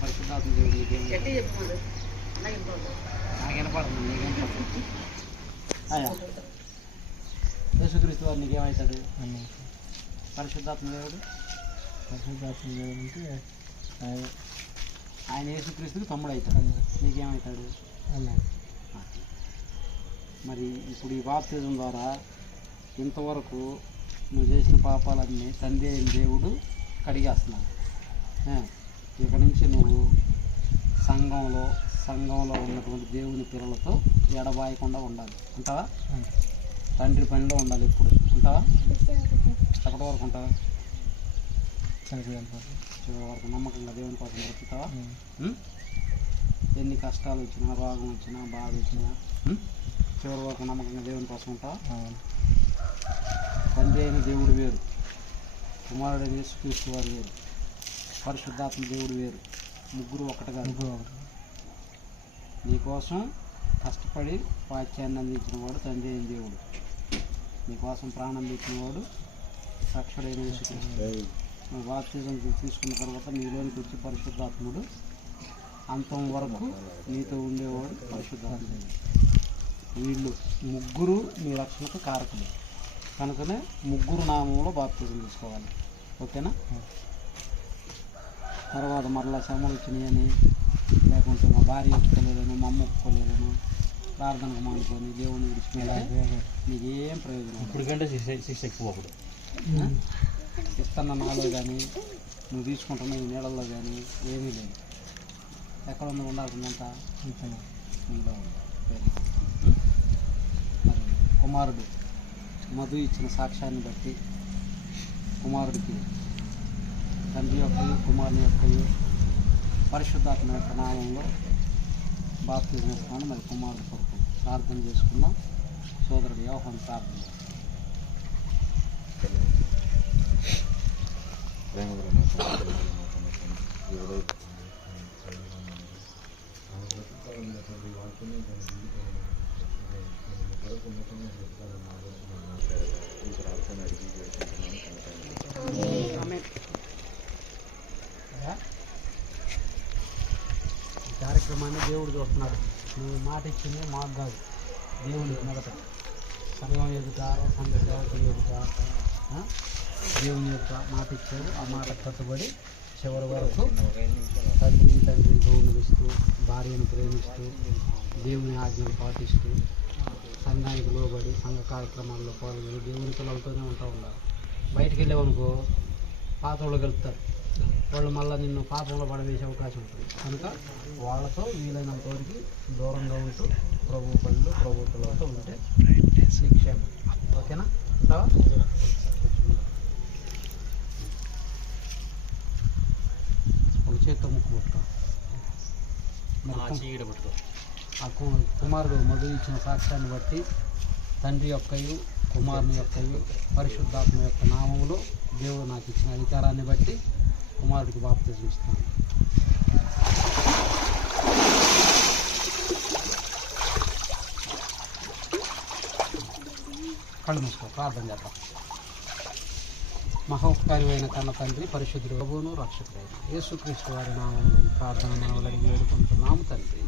పరిశుద్ధాత్మ దేవుడు నీకేం నాకు వినపడుతుంది, నీకేం పడుతుంది? అయ్యా యేసుక్రీస్తు వారు నీకేమవుతాడు? పరిశుద్ధాత్మ దేవుడు అంటే ఆయన యేసుక్రీస్తుకి తమ్ముడు అవుతాడు, నీకేమవుతాడు? మరి ఇప్పుడు ఈ బాప్తిజం ద్వారా ఇంతవరకు నువ్వు చేసిన పాపాలన్నీ తండ్రి అయిన దేవుడు కడిగేస్తున్నాడు. ఇక నుంచి నువ్వు సంఘంలో ఉన్నటువంటి దేవుని పిల్లలతో ఎడబాయకుండా ఉండాలి. ఉంటావా? తండ్రి పనిలో ఉండాలి. ఎప్పుడు ఉంటావా? ఎప్పటి వరకు ఉంటావా? చివరి వరకు నమ్మకంగా దేవుని కోసం బ్రతుకుతావా? ఎన్ని కష్టాలు వచ్చినా, రోగం వచ్చినా, బాధ వచ్చినా చివరి వరకు నమ్మకంగా దేవుని కోసం ఉంటావా? తండ్రి అయిన దేవుడు వేరు, కుమారుడైన యేసుక్రీస్తు వారు వేరు, పరిశుద్ధాత్మ దేవుడు వేరు, ముగ్గురు ఒకటిగా. నీకోసం కష్టపడి వాక్యాన్ని అందించిన వాడు తండ్రి అయిన దేవుడు, నీకోసం ప్రాణం పెట్టినవాడు రక్షకుడైన యేసుక్రీస్తు. నువ్వు బాప్తిజం తీసుకున్న తర్వాత నీలోనికి వచ్చి పరిశుద్ధాత్ముడు అంతం వరకు నీతో ఉండేవాడు పరిశుద్ధాత్ముడు. వీళ్ళు ముగ్గురు నీ రక్షణకు కారకులు కనుకనే ముగ్గురు నామంలో బాప్తిజం తీసుకోవాలి. ఓకేనా? తర్వాత మరలా శ్రమలు వచ్చినాయని, లేకుంటే మా భార్య ఒప్పుకోలేదని, మా అమ్మ ఒప్పుకోలేదని ప్రార్థనకు మానుకొని దేవుని విడిచిపోయి నీకేం ప్రయోజనం? ఇప్పటికంటే శిక్ష ఎక్కువప్పుడు ఇస్తున్న నాలో కానీ నువ్వు తీసుకుంటున్న ఈ నీళ్ళల్లో కానీ ఏమీ లేదు. ఎక్కడ ఉంది ఉండాల్సిందంతా నీలో ఉంది. మరి కుమారుడు మధు ఇచ్చిన సాక్ష్యాన్ని బట్టి కుమారుడికి తండ్రి యొక్కయు కుమారుని యొక్కయు పరిశుద్ధాత్మ యొక్క నామంలో బాప్తిజం ఇస్తున్నాను. మరి కుమారుడు కొరకు ప్రార్థన చేసుకున్నాం. సోదరుడు యోహాను ప్రార్థన చేస్తాం. కార్యక్రమాన్ని దేవుడు చూస్తున్నాడు. నువ్వు మాట ఇచ్చింది మాకు కాదు, దేవునికి మొదట సంఘం ఎదుట, సంఘ సేవకులు ఎదుట, దేవుని యొక్క మాట ఇచ్చాడు. ఆ మాట కట్టుబడి చివరి వరకు తండ్రి గౌరవిస్తూ, భార్యను ప్రేమిస్తూ, దేవుని ఆజ్ఞలు పాటిస్తూ, సంఘానికి లోబడి సంఘ కార్యక్రమాల్లో పాల్గొని దేవుని పిల్లలతోనే ఉంటా ఉండాలి. బయటికి వెళ్ళావనుకో పాత్రలు గెలుపుతారు, వాళ్ళు మళ్ళీ నిన్ను పాత్రలో పడవేసే అవకాశం ఉంటుంది. కనుక వాళ్ళతో వీలైనంత వరకు దూరంగా ఉంటూ ప్రభు పనులు ప్రభు పిల్లలతో ఉంటే క్షేమం. ఓకేనా? ఉంటావా? ఒక చేత్తో ముక్కు పట్టుకో. ఆ కుమారుడు మధు ఇచ్చిన సాక్ష్యాన్ని బట్టి తండ్రి యొక్కయు కుమారుని యొక్కయు పరిశుద్ధాత్మ యొక్క నామములో దేవుడు నాకు ఇచ్చిన అధికారాన్ని బట్టి కుమారుడికి బాప్తిజం ఇస్తాను. కళ్ళు మూసుకో, ప్రార్థన చేద్దాం. మహోపకారమైన కన్న తండ్రి, పరిశుద్ధుడు ప్రభువును రక్షకుడైన యేసుక్రీస్తు వారి నామములో ప్రార్థన మనవలకి వేడుకుంటున్నాము తండ్రి.